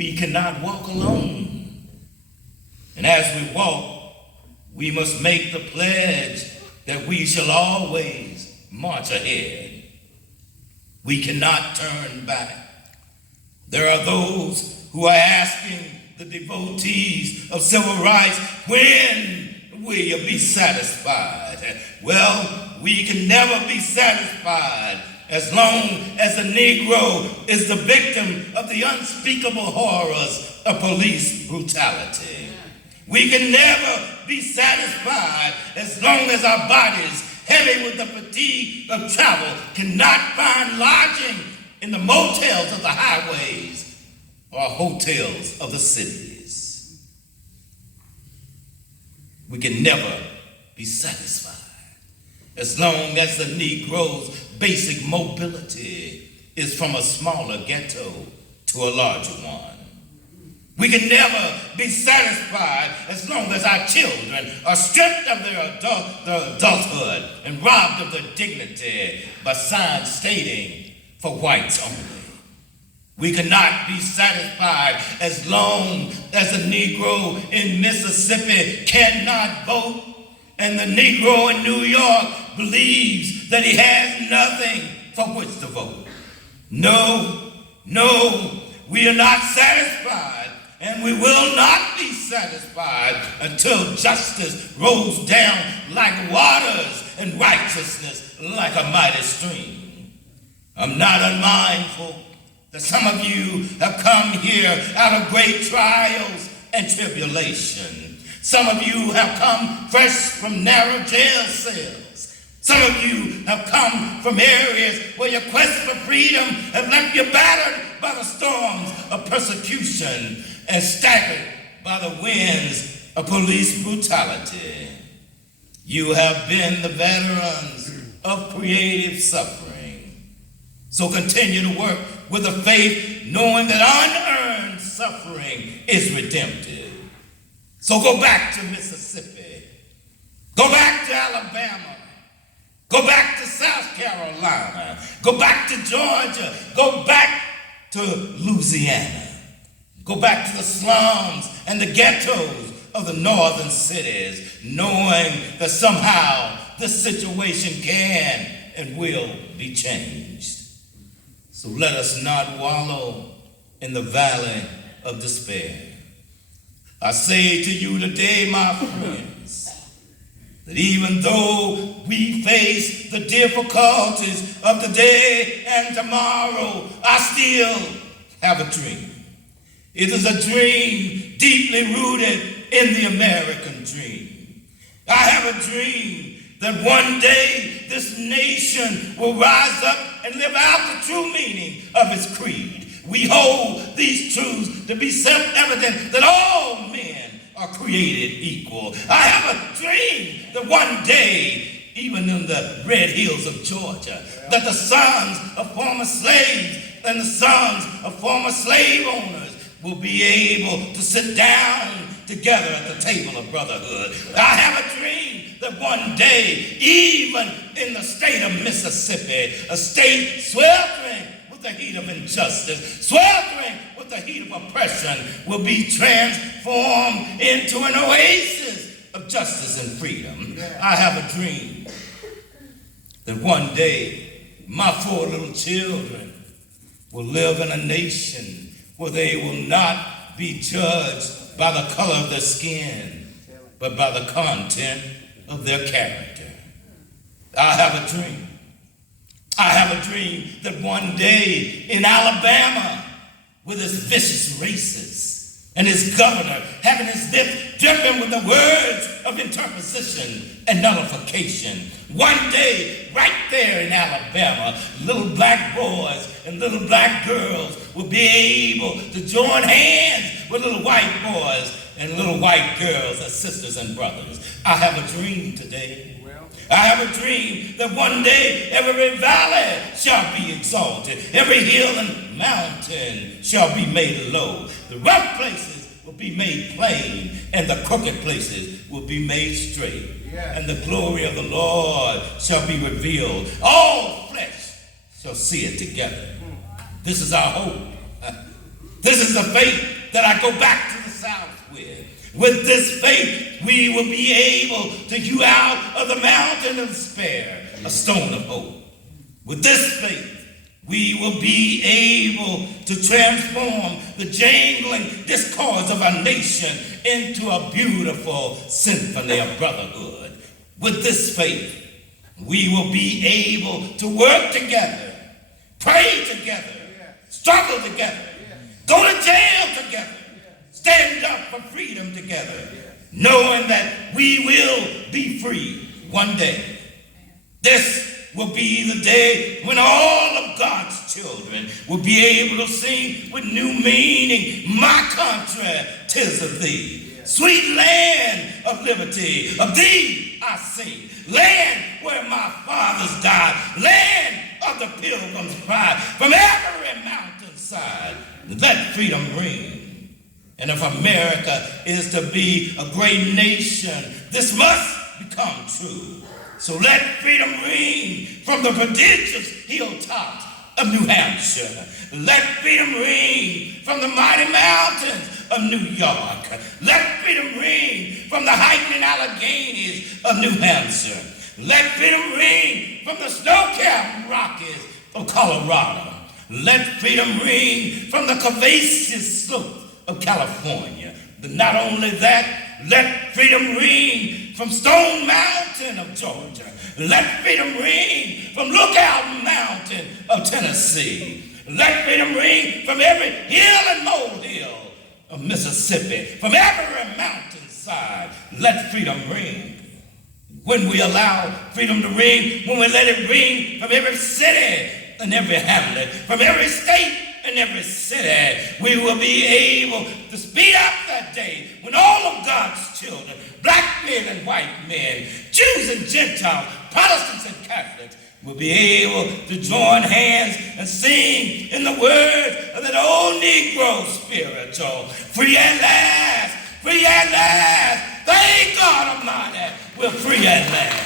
we cannot walk alone. And as we walk, we must make the pledge that we shall always march ahead. We cannot turn back. There are those who are asking the devotees of civil rights, when will you be satisfied? Well, we can never be satisfied as long as the Negro is the victim of the unspeakable horrors of police brutality. We can never be satisfied as long as our bodies, heavy with the fatigue of travel, cannot find lodging in the motels of the highways or hotels of the cities. We can never be satisfied as long as the Negro's basic mobility is from a smaller ghetto to a larger one. We can never be satisfied as long as our children are stripped of their adulthood and robbed of their dignity by signs stating for whites only. We cannot be satisfied as long as the Negro in Mississippi cannot vote and the Negro in New York believes that he has nothing for which to vote. No, we are not satisfied, and we will not be satisfied until justice rolls down like waters and righteousness like a mighty stream. I'm not unmindful that some of you have come here out of great trials and tribulation. Some of you have come fresh from narrow jail cells. Some of you have come from areas where your quest for freedom have left you battered by the storms of persecution and staggered by the winds of police brutality. You have been the veterans of creative suffering. So continue to work with a faith knowing that unearned suffering is redemptive. So go back to Mississippi. Go back to Alabama. Go back to South Carolina. Go back to Georgia. Go back to Louisiana. Go back to the slums and the ghettos of the northern cities, knowing that somehow this situation can and will be changed. So let us not wallow in the valley of despair. I say to you today, my friends, that even though we face the difficulties of the day and tomorrow, I still have a dream. It is a dream deeply rooted in the American dream. I have a dream that one day this nation will rise up and live out the true meaning of its creed. We hold these truths to be self-evident that all men are created equal. I have a dream that one day, even in the red hills of Georgia, that the sons of former slaves and the sons of former slave owners will be able to sit down together at the table of brotherhood. I have a dream that one day, even in the state of Mississippi, a state sweltering with the heat of injustice, sweltering with the heat of oppression, will be transformed into an oasis of justice and freedom. I have a dream that one day my 4 little children will live in a nation where they will not be judged by the color of their skin, but by the content of their character. I have a dream. I have a dream that one day in Alabama, with its vicious racists and its governor having his lips dripping with the words of interposition and nullification, one day right there in Alabama, little black boys and little black girls will be able to join hands with little white boys and little white girls as sisters and brothers. I have a dream today. I have a dream that one day every valley shall be exalted, every hill and mountain shall be made low. The rough places will be made plain, and the crooked places will be made straight. And the glory of the Lord shall be revealed. All flesh shall see it together. This is our hope. This is the faith that I go back to the South with. With this faith, we will be able to hew out of the mountain of despair a stone of hope. With this faith, we will be able to transform the jangling discords of our nation into a beautiful symphony of brotherhood. With this faith, we will be able to work together, pray together, struggle together, go to jail together, stand up for freedom together, knowing that we will be free one day. This will be the day when all of God's children will be able to sing with new meaning, my country, 'tis of thee. Sweet land of liberty, of thee I sing. Land where my fathers died, land of the pilgrim's pride. From every mountainside, let freedom ring. And if America is to be a great nation, this must become true. So let freedom ring from the prodigious hilltops of New Hampshire. Let freedom ring from the mighty mountains of New York. Let freedom ring from the hiking Alleghenies of New Hampshire. Let freedom ring from the snow-capped Rockies of Colorado. Let freedom ring from the curvaceous slopes of California. But not only that, let freedom ring from Stone Mountain of Georgia. Let freedom ring from Lookout Mountain of Tennessee. Let freedom ring from every hill and molehill of Mississippi. From every mountainside, let freedom ring. When we allow freedom to ring, when we let it ring from every city and every hamlet, from every state and every city, we will be able to speed up that day when all of God's children, black men and white men, Jews and Gentiles, Protestants and Catholics, will be able to join hands and sing in the words of that old Negro spiritual. Free at last, thank God Almighty, we're free at last.